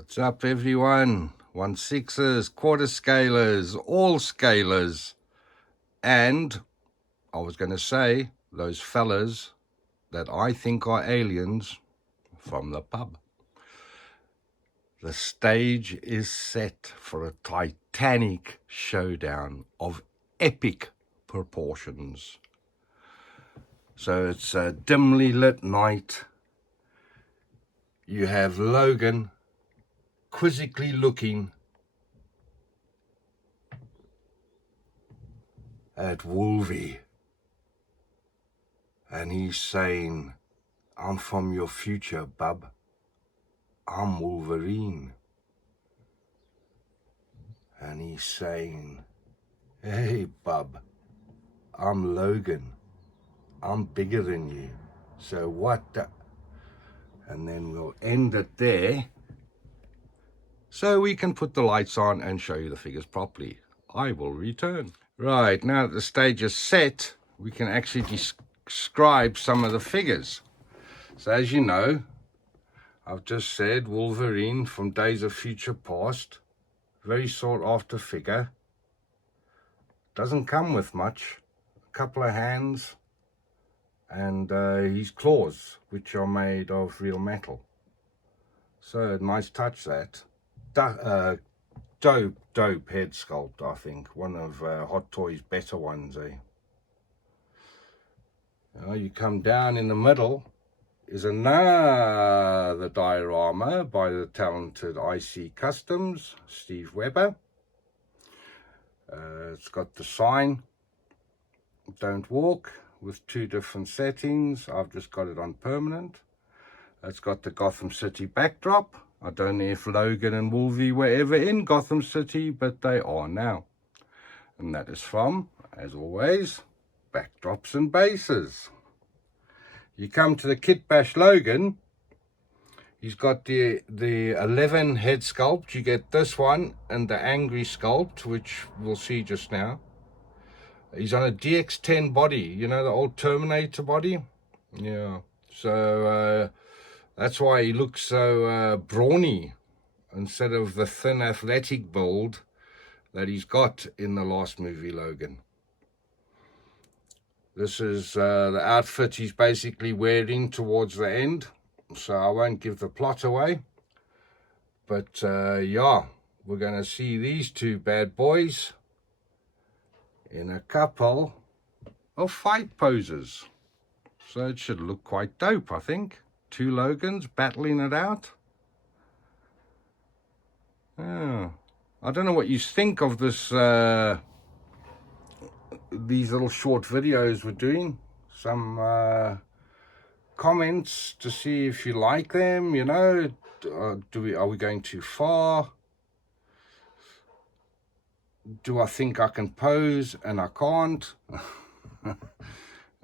What's up, everyone? 1/6ers, quarter scalers, all scalers, and I was going to say those fellas that I think are aliens from the pub. The stage is set for a titanic showdown of epic proportions. So it's a dimly lit night. You have Logan quizzically looking at Wolvie, and he's saying, "I'm from your future, bub. I'm Wolverine." And he's saying, "Hey, bub, I'm Logan. I'm bigger than you. So what the..." And then we'll end it there, so we can put the lights on and show you the figures properly. I will return. Right, now that the stage is set, we can actually describe some of the figures. So as you know, I've just said Wolverine from Days of Future Past. Very sought after figure. Doesn't come with much. A couple of hands and his claws, which are made of real metal. So nice touch that. Dope head sculpt, I think. One of Hot Toys' better ones, eh? Now you come down in the middle is another diorama by the talented IC Customs, Steve Webber. It's got the sign, "Don't Walk," with two different settings. I've just got it on permanent. It's got the Gotham City backdrop. I don't know if Logan and Wolvie were ever in Gotham City, but they are now. And that is from, as always, Backdrops and Bases. You come to the Kit Bash Logan. He's got the 11 head sculpt. You get this one and the Angry sculpt, which we'll see just now. He's on a DX10 body, you know, the old Terminator body? Yeah, so that's why he looks so brawny instead of the thin athletic build that he's got in the last movie, Logan. This is the outfit he's basically wearing towards the end, so I won't give the plot away. But yeah, we're going to see these two bad boys in a couple of fight poses. So it should look quite dope, I think. Two Logans battling it out. Yeah. I don't know what you think of this, these little short videos we're doing. Some comments to see if you like them, you know. Are we going too far? Do I think I can pose and I can't?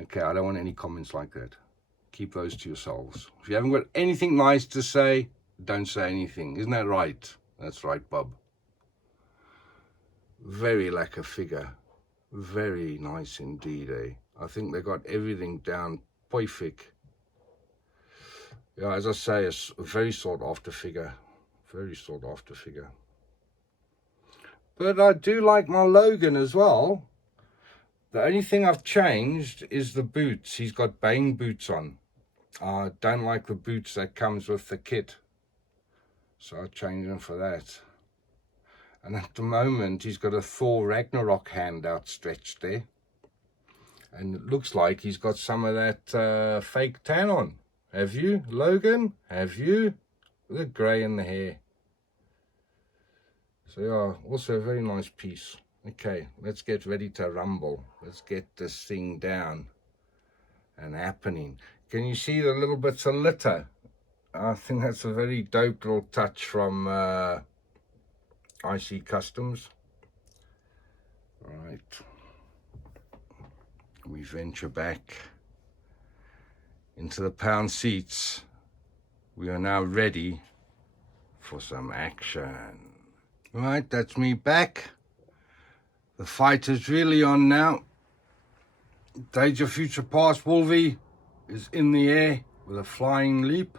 Okay, I don't want any comments like that. Keep those to yourselves. If you haven't got anything nice to say, don't say anything. Isn't that right? That's right, Bob. Very lacquer figure. Very nice indeed, eh? I think they got everything down perfect. Yeah, as I say, it's a very sought after figure. Very sought after figure. But I do like my Logan as well. The only thing I've changed is the boots. He's got Bane boots on. I don't like the boots that comes with the kit, so I changed them for that. And at the moment, he's got a Thor Ragnarok hand outstretched there. And it looks like he's got some of that fake tan on. Have you, Logan? Have you? The grey in the hair. So yeah, also a very nice piece. Okay, let's get ready to rumble. Let's get this thing down and happening. Can you see the little bits of litter? I think that's a very dope little touch from IC Customs. Right. We venture back into the pound seats. We are now ready for some action. Right, that's me back. The fight is really on now. Days of Future Past Wolvie is in the air with a flying leap.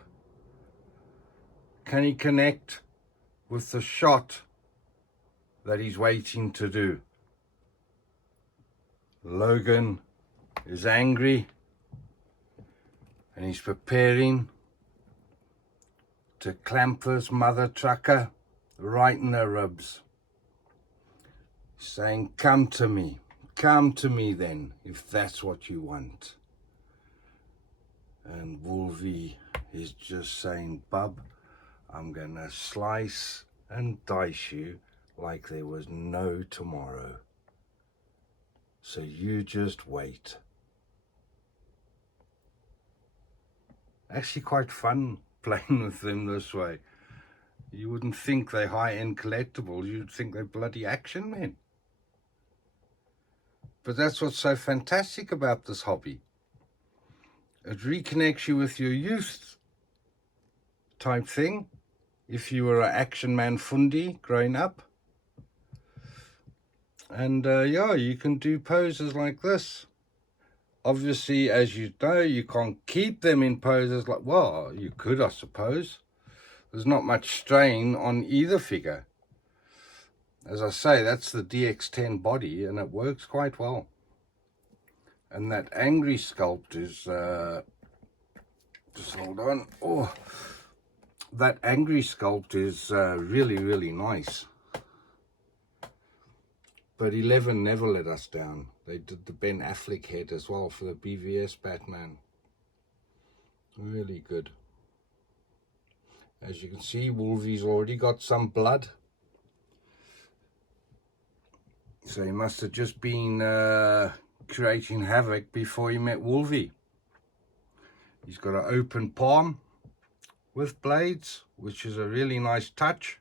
Can he connect? with the shot that he's waiting to do. Logan is angry and he's preparing to clamp this mother trucker right in her ribs, saying, come to me then, if that's what you want. And Wolvie is just saying, bub, I'm gonna slice and dice you like there was no tomorrow. So you just wait. Actually quite fun playing with them this way. You wouldn't think they're high-end collectibles, you'd think they're bloody action men. But that's what's so fantastic about this hobby. It reconnects you with your youth type thing. If you were an action man fundi growing up. And yeah, you can do poses like this. Obviously, as you know, you can't keep them in poses like, well, you could, I suppose. There's not much strain on either figure. As I say, that's the DX10 body, and it works quite well. And that angry sculpt is, just hold on. Oh, that angry sculpt is really, really nice. But 11 never let us down. They did the Ben Affleck head as well for the BVS Batman. Really good. As you can see, Wolvie's already got some blood. So he must have just been creating havoc before he met Wolvie. He's got an open palm with blades, which is a really nice touch.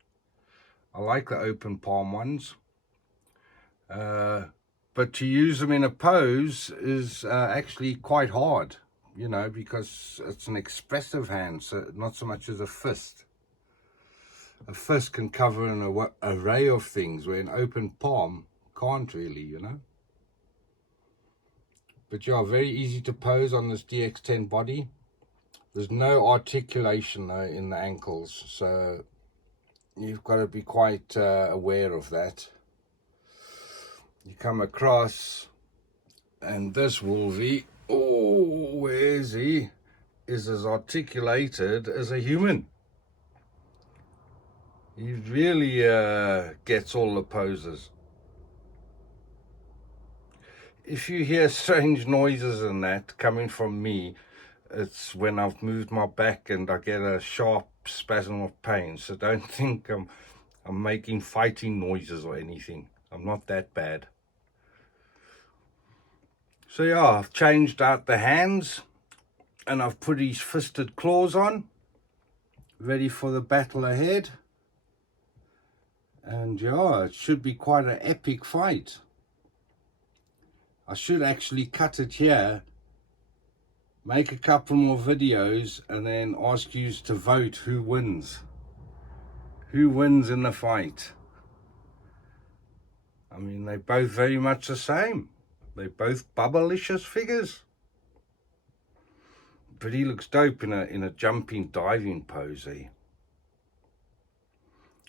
I like the open palm ones. But to use them in a pose is actually quite hard, you know, because it's an expressive hand, so not so much as a fist. A fist can cover an array of things, where an open palm can't really, you know. But yeah, very easy to pose on this DX10 body. There's no articulation though in the ankles, so you've got to be quite aware of that. You come across, and this Wolvie, oh, where is he? Is as articulated as a human. He really gets all the poses. If you hear strange noises and that coming from me, it's when I've moved my back and I get a sharp spasm of pain. So don't think I'm making fighting noises or anything. I'm not that bad. So yeah, I've changed out the hands and I've put his fisted claws on, ready for the battle ahead. And yeah, it should be quite an epic fight. I should actually cut it here, make a couple more videos, and then ask you to vote who wins. Who wins in the fight? I mean, they're both very much the same. They're both bubblicious figures. But he looks dope in a jumping, diving pose, eh?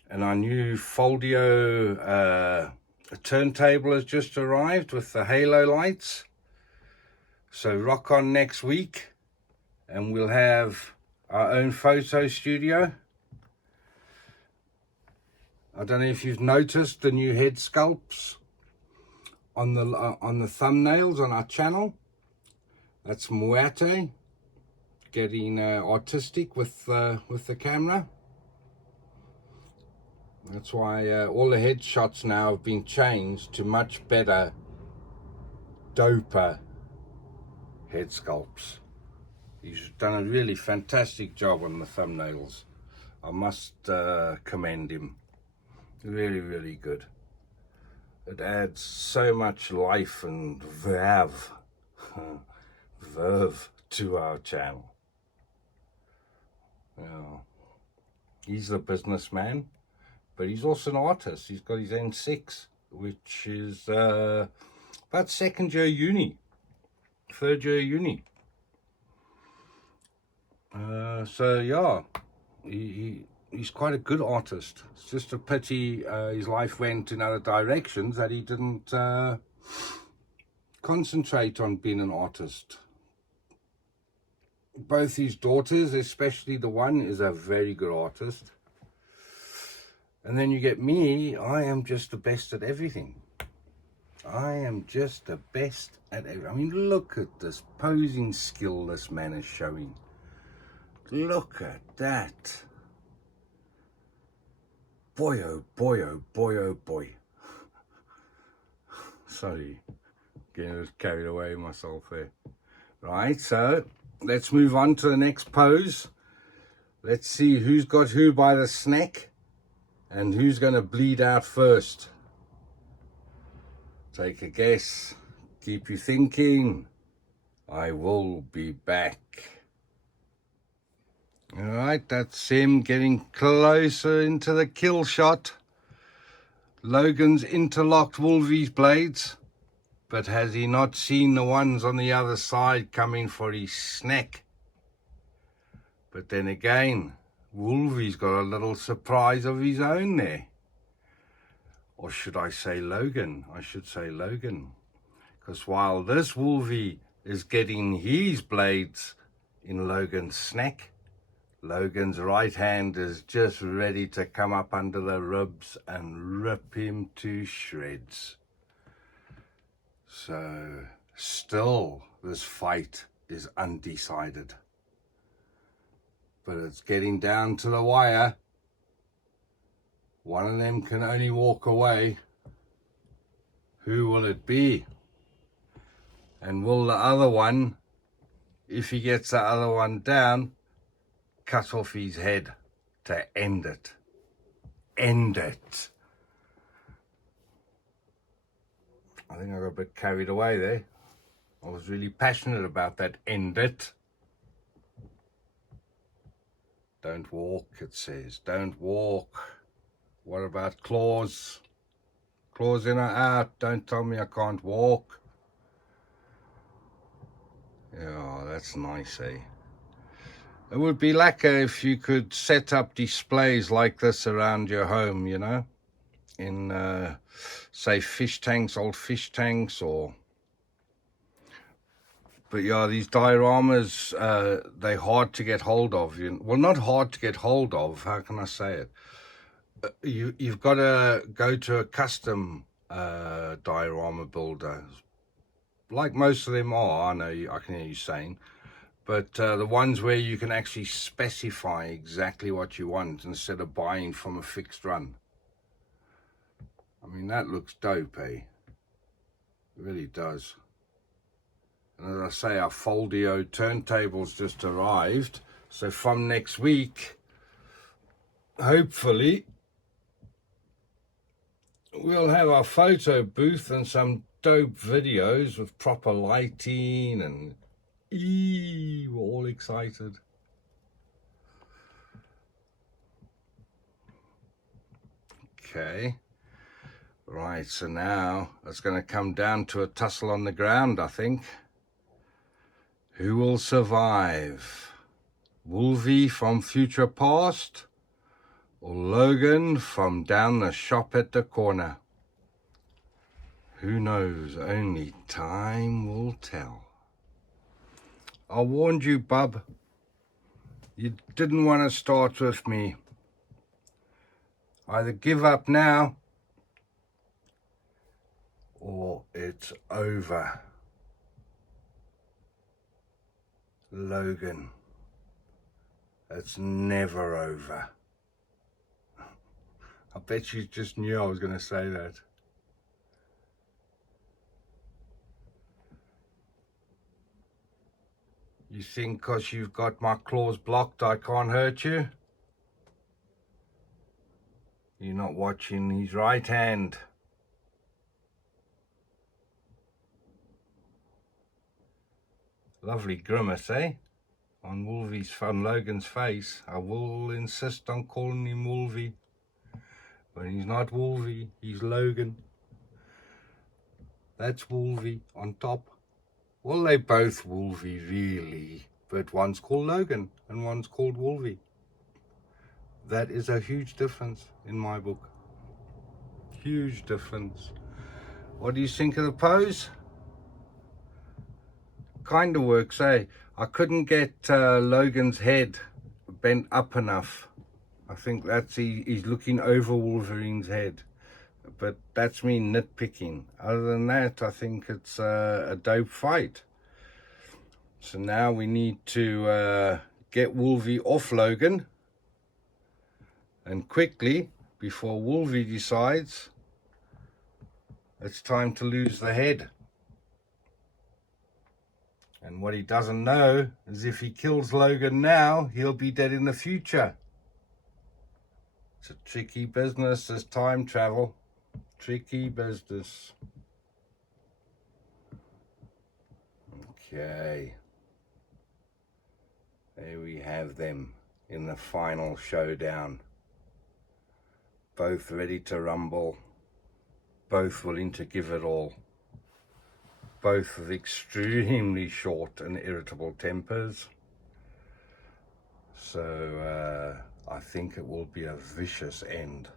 And our new Foldio turntable has just arrived with the halo lights. So rock on next week, and we'll have our own photo studio. I don't know if you've noticed the new head sculpts on the thumbnails on our channel. That's Muerte getting artistic with the camera. That's why all the headshots now have been changed to much better, doper head sculpts. He's done a really fantastic job on the thumbnails. I must commend him. Really, really good. It adds so much life and verve to our channel. Yeah. He's the businessman, but he's also an artist. He's got his N6, which is about second year uni, third year uni. So yeah, he he's quite a good artist. It's just a pity his life went in other directions, that he didn't concentrate on being an artist. Both his daughters, especially the one, is a very good artist. And then you get me. I am just the best at everything. I am just the best at everything. I mean, look at this posing skill this man is showing. Look at that. Boy, oh boy, oh boy, oh boy. Sorry, getting carried away myself there. Right, so let's move on to the next pose. Let's see who's got who by the snack and who's going to bleed out first. Take a guess. Keep you thinking. I will be back. All right, that's him getting closer into the kill shot. Logan's interlocked Wolvie's blades, but has he not seen the ones on the other side coming for his snack? But then again, Wolvie's got a little surprise of his own there. Or should I say Logan? I should say Logan. Because while this Wolvie is getting his blades in Logan's snack, Logan's right hand is just ready to come up under the ribs and rip him to shreds. So, still, this fight is undecided. But it's getting down to the wire. One of them can only walk away. Who will it be? And will the other one, if he gets the other one down, cut off his head to end it? End it. I think I got a bit carried away there. I was really passionate about that end it. Don't walk, it says. Don't walk. What about claws? Claws in or out? Don't tell me I can't walk. Yeah, that's nice, eh? It would be lacquer if you could set up displays like this around your home, you know, in, say, fish tanks, old fish tanks, or... But yeah, these dioramas, they're hard to get hold of. Well, not hard to get hold of, how can I say it? You've got to go to a custom diorama builder, like most of them are, I know, I can hear you saying. But the ones where you can actually specify exactly what you want instead of buying from a fixed run. I mean, that looks dope, eh? It really does. And as I say, our Foldio turntables just arrived. So from next week, hopefully, we'll have our photo booth and some dope videos with proper lighting and... we're all excited. Okay. Right, so now it's going to come down to a tussle on the ground, I think. Who will survive? Wolvie from future past or Logan from down the shop at the corner? Who knows? Only time will tell. I warned you, bub. You didn't want to start with me. Either give up now or it's over. Logan, it's never over. I bet you just knew I was going to say that. You think because you've got my claws blocked I can't hurt you? You're not watching his right hand. Lovely grimace, eh? On Logan's face. I will insist on calling him Wolvie. When he's not Wolvie, he's Logan. That's Wolvie on top. Well, they're both Wolvie, really. But one's called Logan and one's called Wolvie. That is a huge difference in my book. Huge difference. What do you think of the pose? Kind of works, eh? I couldn't get Logan's head bent up enough. I think that's he's looking over Wolverine's head. But that's me nitpicking. Other than that, I think it's a dope fight. So now we need to get Wolvie off Logan. And quickly, before Wolvie decides, it's time to lose the head. And what he doesn't know is if he kills Logan now, he'll be dead in the future. It's a tricky business, this time travel. Tricky business. Okay. There we have them in the final showdown. Both ready to rumble. Both willing to give it all. Both with extremely short and irritable tempers. So I think it will be a vicious end.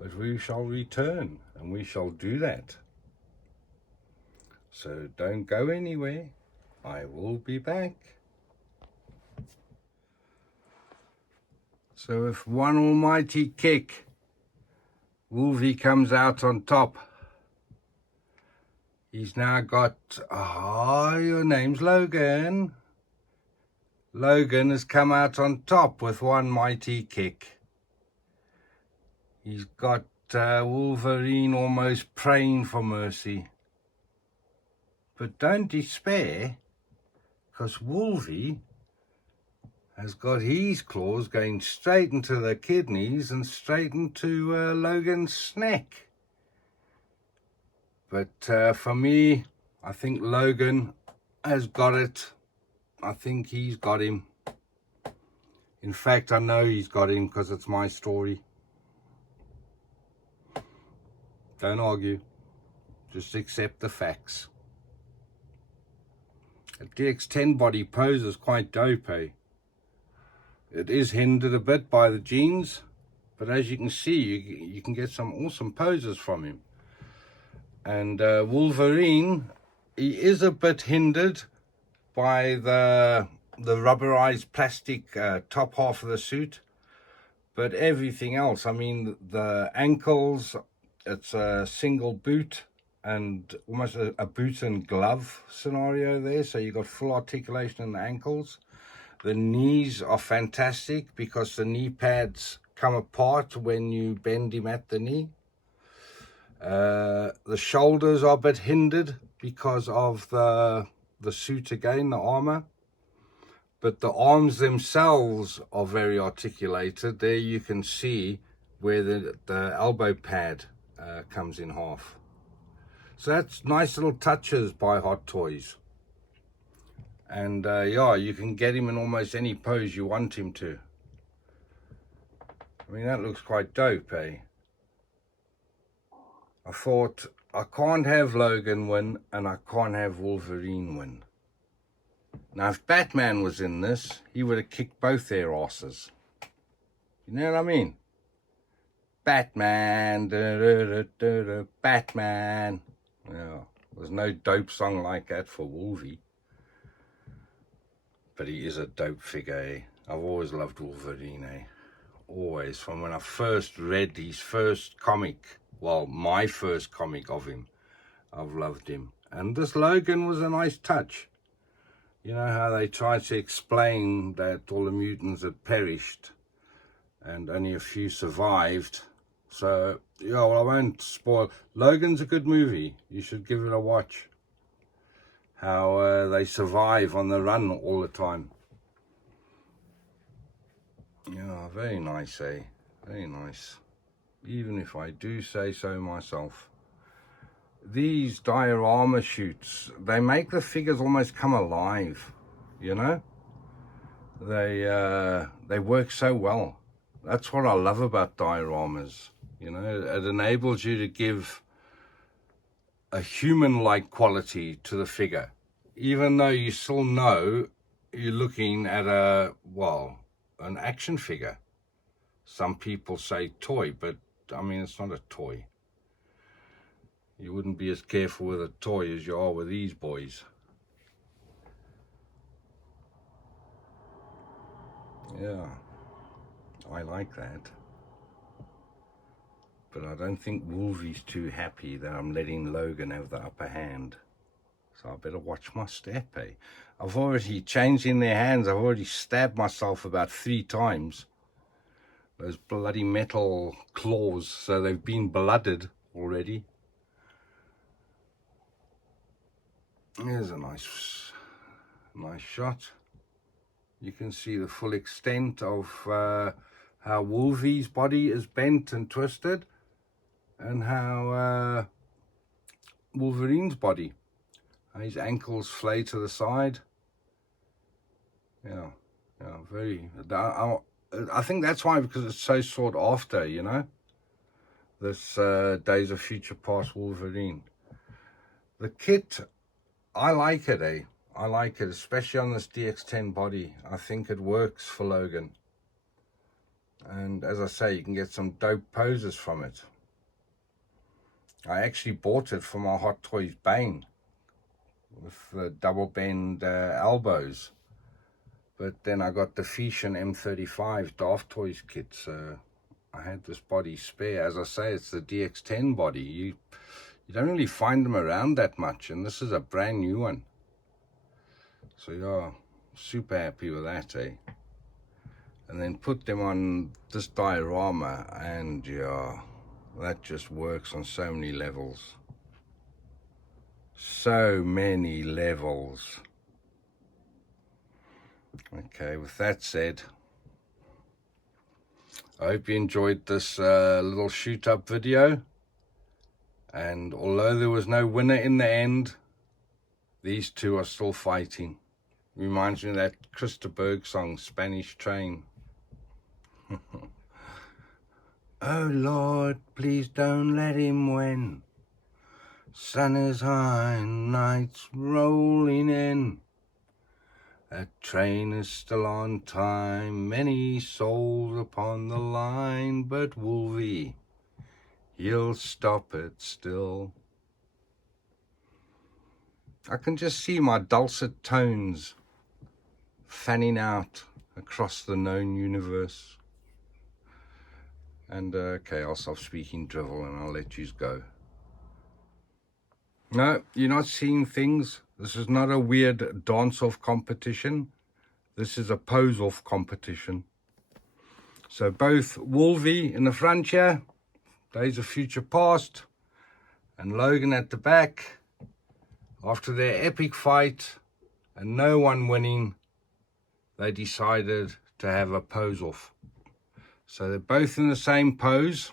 But we shall return, and we shall do that. So don't go anywhere. I will be back. So with one almighty kick, Wolvie comes out on top. He's now got, your name's Logan. Logan has come out on top with one mighty kick. He's got Wolverine almost praying for mercy. But don't despair, because Wolvie has got his claws going straight into the kidneys and straight into Logan's neck. But for me, I think Logan has got it. I think he's got him. In fact, I know he's got him because it's my story. Don't argue. Just accept the facts. A DX10 body pose is quite dope, eh? It is hindered a bit by the jeans, but as you can see, you can get some awesome poses from him. And Wolverine, he is a bit hindered by the rubberized plastic top half of the suit, but everything else, I mean, the ankles, it's a single boot and almost a boot and glove scenario there, so you've got full articulation in the ankles. The knees are fantastic because the knee pads come apart when you bend him at the knee. The shoulders are a bit hindered because of the suit again, the armor. But the arms themselves are very articulated. There you can see where the elbow pad comes in half. So that's nice little touches by Hot Toys. And yeah, you can get him in almost any pose you want him to. I mean, that looks quite dope, eh? I thought, I can't have Logan win and I can't have Wolverine win. Now, if Batman was in this, he would have kicked both their asses. You know what I mean? Batman, Batman. Yeah, there's no dope song like that for Wolvie. But he is a dope figure, eh? I've always loved Wolverine, eh? Always. From when I first read his first comic, well, my first comic of him, I've loved him. And this Logan was a nice touch. You know how they tried to explain that all the mutants had perished and only a few survived. So, yeah, well, I won't spoil. Logan's a good movie. You should give it a watch. How they survive on the run all the time. Yeah, very nice, eh? Very nice. Even if I do say so myself. These diorama shoots, they make the figures almost come alive, you know? They work so well. That's what I love about dioramas, you know? It enables you to give a human-like quality to the figure, even though you still know you're looking at a, well, an action figure. Some people say toy, but I mean, it's not a toy. You wouldn't be as careful with a toy as you are with these boys. Yeah, I like that. But I don't think Wolvie's too happy that I'm letting Logan have the upper hand. So I better watch my step, eh? I've already changed in their hands. I've already stabbed myself about 3 times. Those bloody metal claws, so they've been blooded already. Here's a nice shot. You can see the full extent of how Wolvie's body is bent and twisted, and how Wolverine's body. His ankles flay to the side. Yeah, very. I think that's why, because it's so sought after, you know. This Days of Future Past Wolverine. The kit, I like it, eh? I like it, especially on this DX10 body. I think it works for Logan. And as I say, you can get some dope poses from it. I actually bought it for my Hot Toys Bane with the double bend elbows. But then I got the Fission M35 Daft Toys kit, so I had this body spare. As I say, it's the DX10 body. You don't really find them around that much, and this is a brand new one. So yeah, super happy with that, eh? And then put them on this diorama, and yeah, that just works on so many levels. So many levels. Okay, with that said, I hope you enjoyed this little shoot-up video. And although there was no winner in the end, these two are still fighting. Reminds me of that Christa Berg song, Spanish Train. Oh Lord, please don't let him win. Sun is high and night's rolling in. That train is still on time, many souls upon the line, but Wolvie, he'll stop it still. I can just see my dulcet tones fanning out across the known universe. And okay, I'll stop speaking drivel and I'll let yous go. No, you're not seeing things. This is not a weird dance-off competition. This is a pose-off competition. So both Wolvie in the front here, Days of Future Past, and Logan at the back, after their epic fight and no one winning, they decided to have a pose-off. So they're both in the same pose.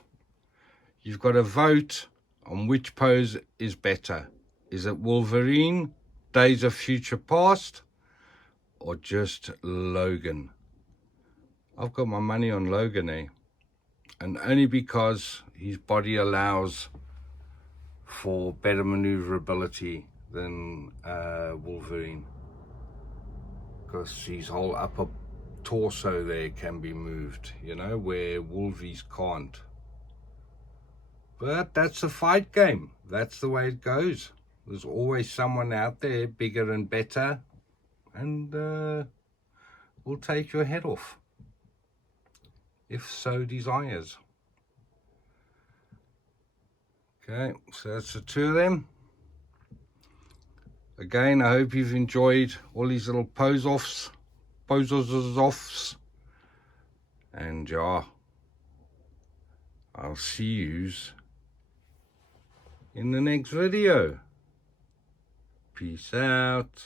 You've got to vote on which pose is better. Is it Wolverine, Days of Future Past, or just Logan? I've got my money on Logan, eh? And only because his body allows for better maneuverability than Wolverine. Because his whole upper torso there can be moved, you know, where Wolvie's can't. But that's a fight game. That's the way it goes. There's always someone out there bigger and better, and will take your head off, if so desires. Okay, so that's the two of them. Again, I hope you've enjoyed all these little poses offs, and yeah, I'll see yous in the next video. Peace out.